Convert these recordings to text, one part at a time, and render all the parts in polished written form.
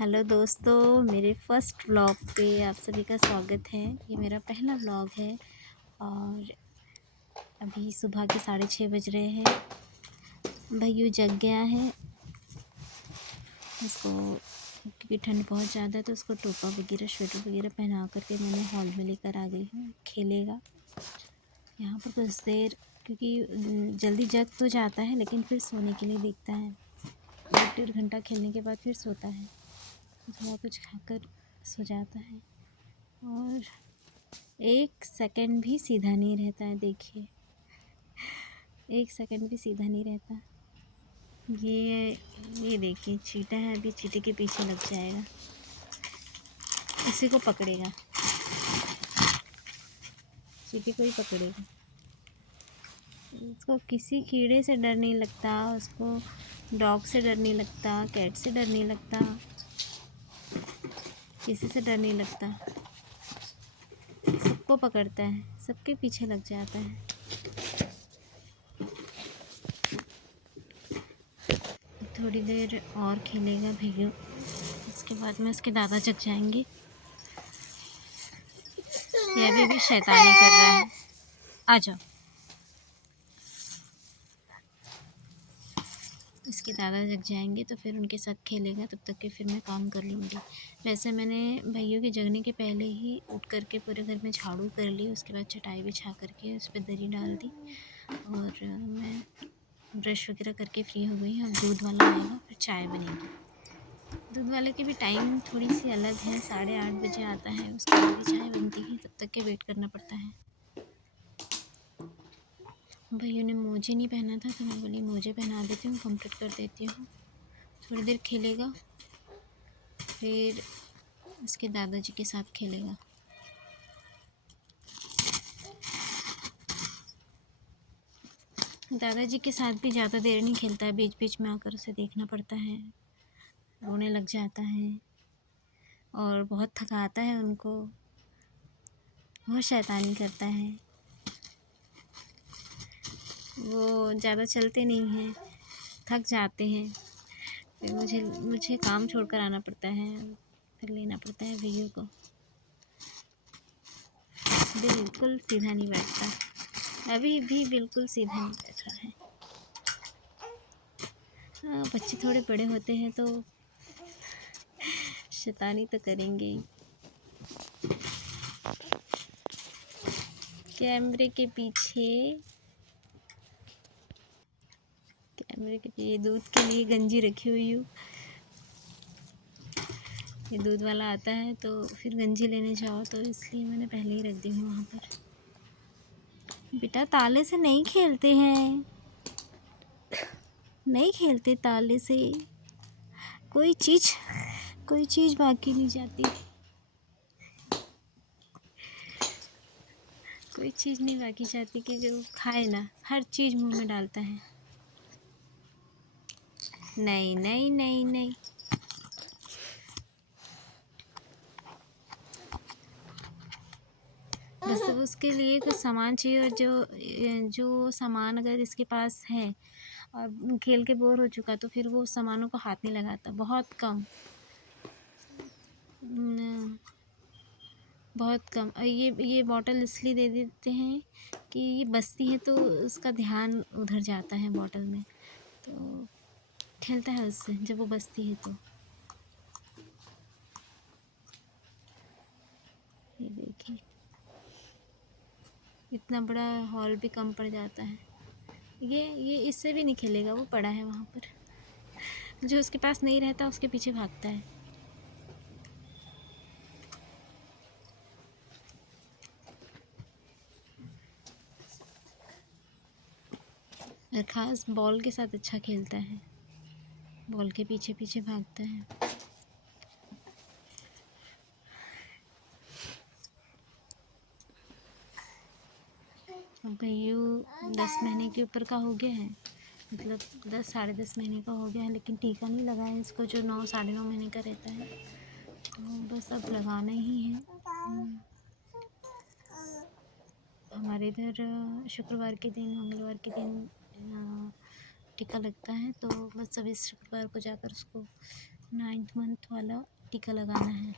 Hello दोस्तों, मेरे first vlog पे आप सभी का स्वागत है। ये मेरा पहला व्लॉग है और अभी सुबह के 6:30 बज रहे हैं। भैयू जग गया है, उसको क्योंकि ठंड बहुत ज़्यादा है तो उसको टोपा वगैरह स्वेटर वगैरह पहना करके मैंने हॉल में लेकर आ गई हूँ। खेलेगा यहाँ पर कुछ देर, क्योंकि जल्दी जग तो जाता है लेकिन फिर सोने के लिए देखता है। 1-1.5 घंटा खेलने के बाद फिर सोता है, थोड़ा कुछ खाकर सो जाता है और 1 सेकंड भी सीधा नहीं रहता है। देखिए 1 सेकंड भी सीधा नहीं रहता। ये देखिए चीता है, अभी चीते के पीछे लग जाएगा, इसी को पकड़ेगा, चीते को ही पकड़ेगा। उसको किसी कीड़े से डर नहीं लगता, उसको डॉग से डर नहीं लगता, कैट से डर नहीं लगता, किसी से डर नहीं लगता। सबको पकड़ता है, सबके पीछे लग जाता है। थोड़ी देर और खेलेगा भैया, उसके बाद में उसके दादा जग जाएंगे। ये अभी भी शैतानी कर रहा है, आ जाओ। इसके दादा जग जाएंगे तो फिर उनके साथ खेलेगा, तब तक के फिर मैं काम कर लूँगी। वैसे मैंने भैया के जगने के पहले ही उठ करके पूरे घर में झाड़ू कर ली, उसके बाद चटाई बिछा करके उस पर दरी डाल दी और मैं ब्रश वगैरह करके फ्री हो गई। अब दूध वाला आएगा, फिर चाय बनेगी। दूध वाले की भी टाइम थोड़ी सी अलग है, 8:30 बजे आता है, उसके बाद भी चाय बनती है, तब तक के वेट करना पड़ता है। भैया ने मोजे नहीं पहना था तो मैं बोली मोजे पहना देती हूँ, कंप्लीट कर देती हूँ। थोड़ी देर खेलेगा, फिर उसके दादाजी के साथ खेलेगा। दादाजी के साथ भी ज़्यादा देर नहीं खेलता है, बीच बीच में आकर उसे देखना पड़ता है, रोने लग जाता है और बहुत थकाता है उनको, बहुत शैतानी करता है। वो ज़्यादा चलते नहीं हैं, थक जाते हैं, फिर मुझे काम छोड़कर आना पड़ता है, फिर लेना पड़ता है भैया को। बिल्कुल सीधा नहीं बैठता, अभी भी बिल्कुल सीधा नहीं बैठ रहा है। हाँ, बच्चे थोड़े बड़े होते हैं तो शैतानी तो करेंगे ही। कैमरे के पीछे दूध के लिए गंजी रखी हुई हूँ। ये दूध वाला आता है तो फिर गंजी लेने जाओ, तो इसलिए मैंने पहले ही रख दी हूँ वहाँ पर। बेटा ताले से नहीं खेलते हैं, नहीं खेलते ताले से, कोई चीज़ बाकी नहीं जाती, कोई चीज़ नहीं बाकी जाती कि जो खाए ना, हर चीज़ मुंह में डालता है। नहीं नहीं नहीं नहीं, बस उसके लिए कुछ सामान चाहिए, और जो सामान अगर इसके पास है और खेल के बोर हो चुका तो फिर वो सामानों को हाथ नहीं लगाता, बहुत कम, बहुत कम। और ये बॉटल इसलिए दे देते हैं कि ये बसती है तो उसका ध्यान उधर जाता है बॉटल में, तो खेलता है उससे जब वो बसती है तो। ये देखिए इतना बड़ा हॉल भी कम पड़ जाता है। ये इससे भी नहीं खेलेगा, वो पड़ा है वहाँ पर, जो उसके पास नहीं रहता उसके पीछे भागता है। और ख़ास बॉल के साथ अच्छा खेलता है, बॉल के पीछे पीछे भागता है। अब भैयू 10 महीने के ऊपर का हो गया है, मतलब 10-10.5 महीने का हो गया है, लेकिन टीका नहीं लगा है इसको, जो 9-9.5 महीने का रहता है, तो बस अब लगाना ही है। हमारे इधर शुक्रवार के दिन, मंगलवार के दिन टीका लगता है, तो बस अब इस शुक्रवार को जाकर उसको 9th मंथ वाला टीका लगाना है।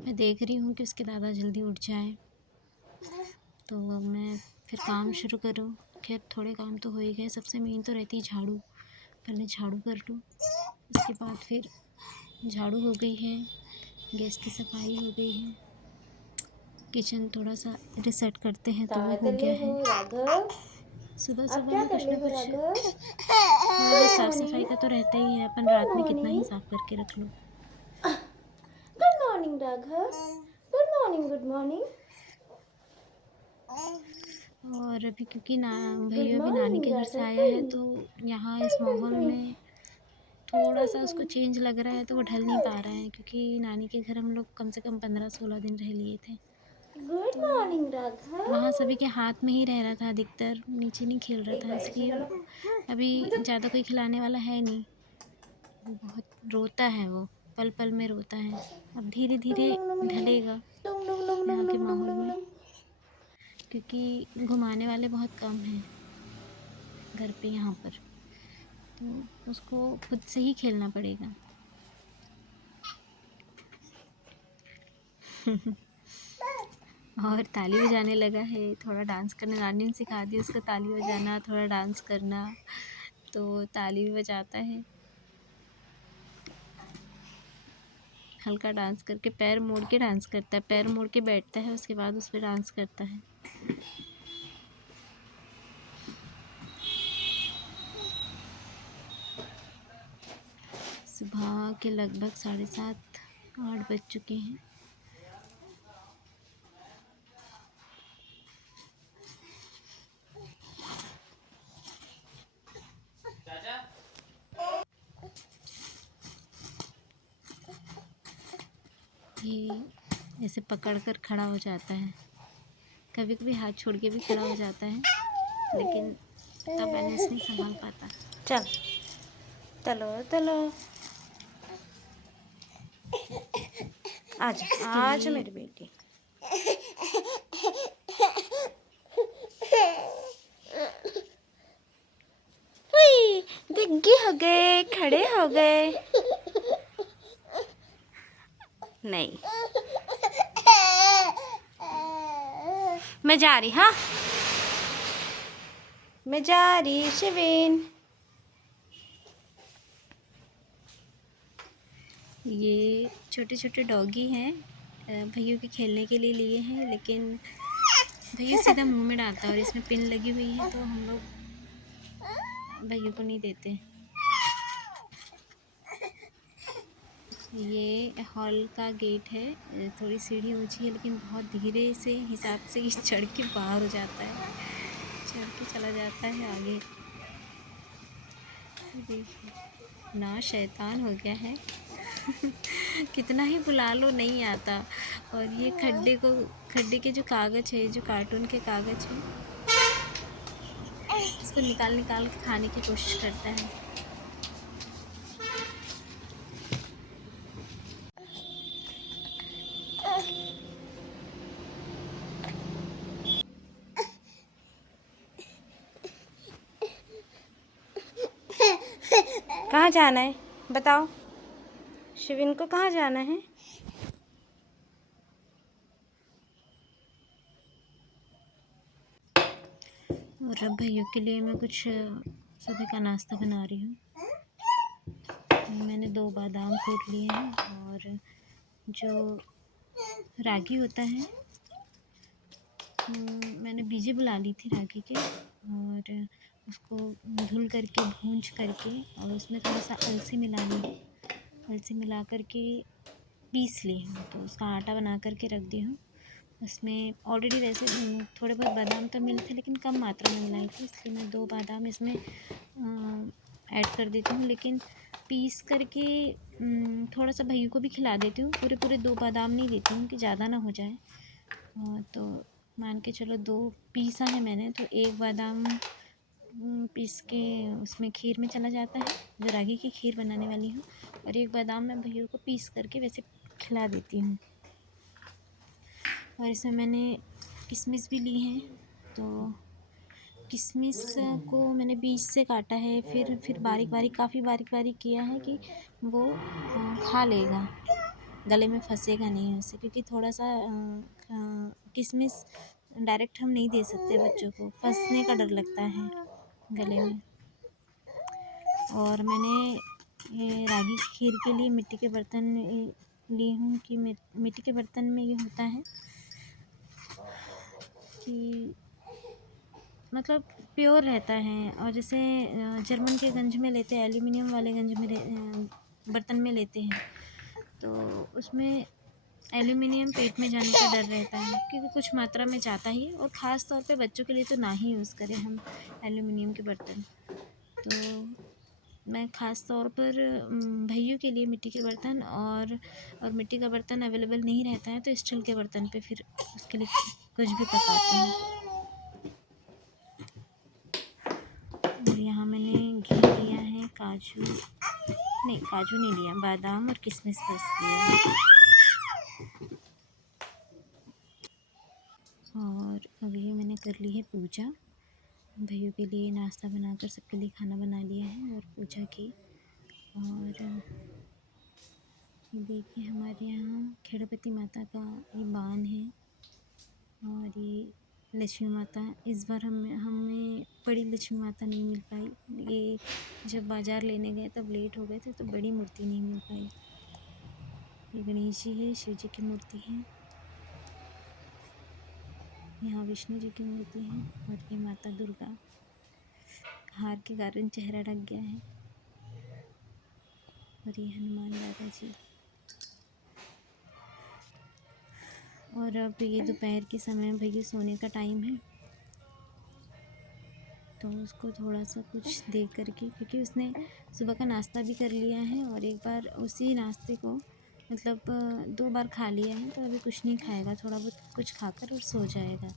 मैं देख रही हूँ कि उसके दादा जल्दी उठ जाए तो अब मैं फिर काम शुरू करूँ। खैर थोड़े काम तो हो ही गए, सबसे मेन तो रहती है झाड़ू। पहले झाड़ू कर लूँ, उसके बाद फिर झाड़ू हो गई है, गैस की सफाई हो गई है, किचन थोड़ा सा रिसेट करते हैं तो वो हो गया है। सुबह सुबह में कुछ ना कुछ थोड़ा बहुत साफ़ सफाई का तो रहता ही है, अपन रात में कितना ही साफ़ करके रख लो। Good morning Raghav. Good morning, good morning. और अभी क्योंकि भैया भी नानी के घर से आया है तो यहाँ इस माहौल में थोड़ा सा उसको चेंज लग रहा है, तो वो ढल नहीं पा रहा है क्योंकि नानी के घर हम लोग कम से कम 15-16 दिन रह लिए थे। Good morning Raghav. वहाँ सभी के हाथ में ही रह रहा था, अधिकतर नीचे नहीं खेल रहा था, इसलिए अभी ज़्यादा कोई खिलाने वाला है नहीं। बहुत रोता है वो, पल पल में रोता है। अब धीरे धीरे ढलेगा यहाँ के माहौल में, क्योंकि घुमाने वाले बहुत कम हैं घर पे यहाँ पर, तो उसको खुद से ही खेलना पड़ेगा। और ताली बजाने लगा है, थोड़ा डांस करना नानी ने सिखा दी उसको, ताली बजाना, थोड़ा डांस करना, तो ताली भी बजाता है। हल्का डांस करके पैर मोड़ के डांस करता है, पैर मोड़ के बैठता है, उसके बाद उस पर डांस करता है। सुबह के लगभग 7:30-8 बज चुके हैं। ये ऐसे पकड़ कर खड़ा हो जाता है, कभी कभी हाथ छोड़ के भी खड़ा हो जाता है, लेकिन तब बैलेंस नहीं संभाल पाता। चल चलो चलो, आजा आजा मेरी बेटी। हुई, डिग्गी हो गए, खड़े हो गए। नहीं, मैं जा रही, हाँ मैं जा रही शिविन। ये छोटे छोटे डॉगी हैं, भैया के खेलने के लिए लिए हैं, लेकिन भैया सीधा मुंह में डालता है और इसमें पिन लगी हुई है तो हम लोग भैया को नहीं देते। ये हॉल का गेट है, थोड़ी सीढ़ी ऊंची है लेकिन बहुत धीरे से हिसाब से ये चढ़ के बाहर हो जाता है, चढ़ के चला जाता है आगे। देखिए ना, शैतान हो गया है। कितना ही बुला लो नहीं आता। और ये खड्डे के जो कागज़ है, जो कार्टून के कागज़ है, इसको निकाल निकाल के खाने की कोशिश करता है। कहाँ जाना है बताओ, शिविन को कहाँ जाना है? और अब भैया के लिए मैं कुछ सुबह का नाश्ता बना रही हूँ। मैंने 2 बादाम कूट लिए हैं और जो रागी होता है, मैंने बीजे बुला ली थी रागी के, और उसको धुल करके भूंज करके और उसमें थोड़ा सा अलसी मिला ली, अलसी मिला करके पीस ली हूँ, तो उसका आटा बना करके रख दी हूँ। उसमें ऑलरेडी वैसे थोड़े बहुत बादाम तो मिले थे लेकिन कम मात्रा में मिलाई थी, इसलिए मैं 2 बादाम इसमें ऐड कर देती हूँ, लेकिन पीस करके थोड़ा सा भैया को भी खिला देती हूँ। पूरे 2 बादाम नहीं देती हूँ कि ज़्यादा ना हो जाए। तो मान के चलो 2 पीसा है मैंने, तो 1 बादाम पीस के उसमें खीर में चला जाता है, जो रागी की खीर बनाने वाली हूँ, और 1 बादाम मैं भैया को पीस करके वैसे खिला देती हूँ। और इसमें मैंने किशमिश भी ली हैं, तो किशमिश को मैंने बीच से काटा है, फिर बारीक बारीक, काफ़ी बारीक बारीक किया है कि वो खा लेगा, गले में फंसेगा नहीं उसे, क्योंकि थोड़ा सा किशमिश डायरेक्ट हम नहीं दे सकते बच्चों को, फंसने का डर लगता है गले में। और मैंने ये रागी की खीर के लिए मिट्टी के बर्तन ली हूँ कि मिट्टी के बर्तन में ये होता है कि मतलब प्योर रहता है। और जैसे जर्मन के गंज में लेते हैं, एल्युमिनियम वाले गंज में बर्तन में लेते हैं, तो उसमें एल्युमिनियम पेट में जाने का डर रहता है, क्योंकि कुछ मात्रा में जाता ही है, और ख़ास तौर पे बच्चों के लिए तो ना ही यूज़ करें हम एल्युमिनियम के बर्तन। तो मैं ख़ास तौर पर भैयों के लिए मिट्टी के बर्तन, और मिट्टी का बर्तन अवेलेबल नहीं रहता है तो स्टील के बर्तन पे फिर उसके लिए कुछ भी पकाती हूँ। और यहाँ मैंने घी लिया है, काजू नहीं लिया, बादाम और किशमिश बस लिया है। और अभी मैंने कर ली है पूजा, भैयों के लिए नाश्ता बनाकर सबके लिए खाना बना लिया है और पूजा की। और ये देखिए हमारे यहाँ खेड़पति माता का ये बान है, और ये लक्ष्मी माता। इस बार हमें बड़ी लक्ष्मी माता नहीं मिल पाई, ये जब बाज़ार लेने गए तब लेट हो गए थे, तो बड़ी मूर्ति नहीं मिल पाई। ये गणेश जी है, शिव जी की मूर्ति है, यहाँ विष्णु जी की मूर्ति है, और ये माता दुर्गा। हार के कारण चेहरा ढक गया है। और ये हनुमान दादा जी। और अब ये दोपहर के समय भैया सोने का टाइम है, तो उसको थोड़ा सा कुछ दे करके, क्योंकि उसने सुबह का नाश्ता भी कर लिया है, और एक बार उसी नाश्ते को मतलब 2 बार खा लिया है, तो अभी कुछ नहीं खाएगा, थोड़ा बहुत कुछ खाकर और सो जाएगा।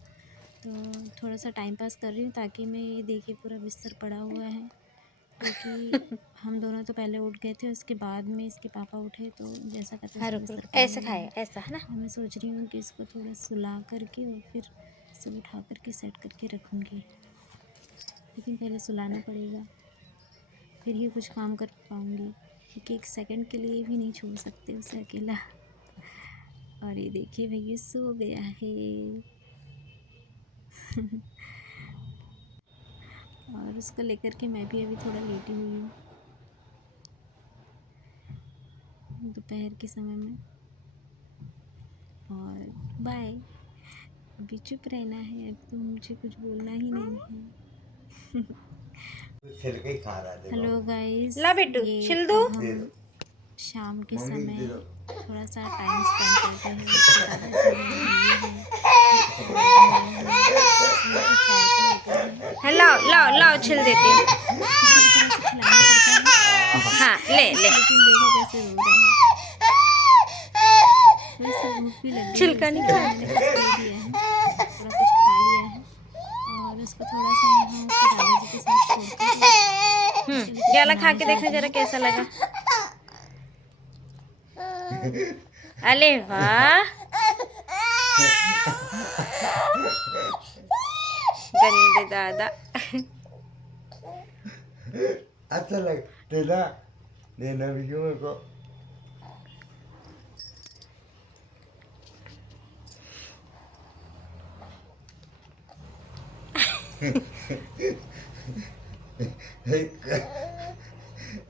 तो थोड़ा सा टाइम पास कर रही हूँ, ताकि मैं ये देखिए पूरा बिस्तर पड़ा हुआ है, क्योंकि हम दोनों तो पहले उठ गए थे, उसके बाद में इसके पापा उठे, तो जैसा कहते हैं बिस्तर पड़ा ऐसे हुआ खाए, है। ऐसा है ना। मैं सोच रही हूँ कि इसको थोड़ा सुला करके और फिर इसे उठा करके सेट करके रखूँगी, लेकिन पहले सुलाना पड़ेगा, फिर ही कुछ काम कर पाऊँगी, क्योंकि 1 सेकंड के लिए भी नहीं छोड़ सकते उसे अकेला। और ये देखिए भैया सो गया है। और उसको लेकर के मैं भी अभी थोड़ा लेटी हुई हूँ दोपहर के समय में। और बाय, अभी चुप रहना है, अब तो मुझे कुछ बोलना ही नहीं है। हेलो गाइस, ला बेटू, ये छिल दो। अब हम शाम के समय थोड़ा सा टाइम स्पेंड करते हैं, उसके दादाजी हैं, उनकी चाय तो हो गई है, हाँ, लाओ लाओ लाओ, छिल देती हूँ। किसी भी तरह से खिलाना पड़ता है। हाँ, ले ले। लेकिन देखो कैसे रो रहा है, थोड़ी सी भूख भी लग गई है छिलका उसे, नहीं तो खा। मैंने कुछ दे दिया है, थोड़ा कुछ खा लिया है, और उसको थोड़ा सा यहाँ उसके दादाजी के साथ छोड़ कर उसके लिए कुछ ये वाला खा बनाने के देखना जाती जरा हूँ। कैसा लगा। अरे वाह, गंदे दादा। अच्छा लग तेरा देना भी क्यों मेरे को।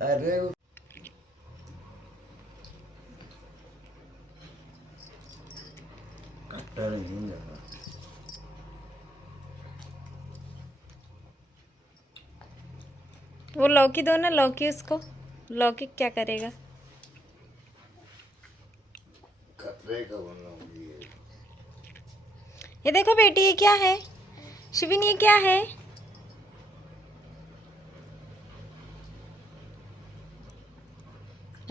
अरे कट्टा नहीं लगा। वो लौकी दो ना, लौकी उसको, लौकी क्या करेगा। कटरे का बनाऊंगी ये। ये देखो बेटी, ये क्या है शिविन, ये क्या है।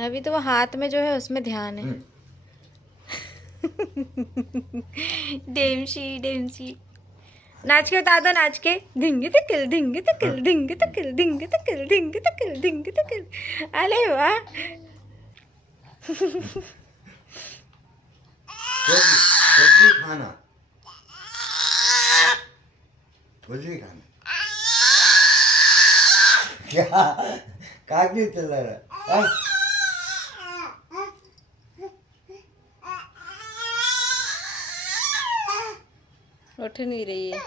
अभी तो वो हाथ में जो है उसमें ध्यान है। डेमशी डेमशी, नाच के बता दो, नाच के। धिंग तकिल धिंग तकिल धिंग तकिल धिंग तकिल धिंग तकिल धिंग तकिल। अरे वाह। कुछ भी खाना, कुछ भी खाना। क्या काकी चला रहा है? उठ नहीं रही है।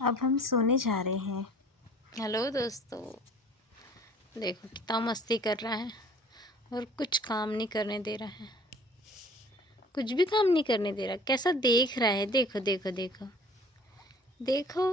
अब हम सोने जा रहे हैं। हेलो दोस्तों, देखो कितना मस्ती कर रहा है और कुछ काम नहीं करने दे रहा है, कुछ भी काम नहीं करने दे रहा। कैसा देख रहा है, देखो देखो देखो देखो।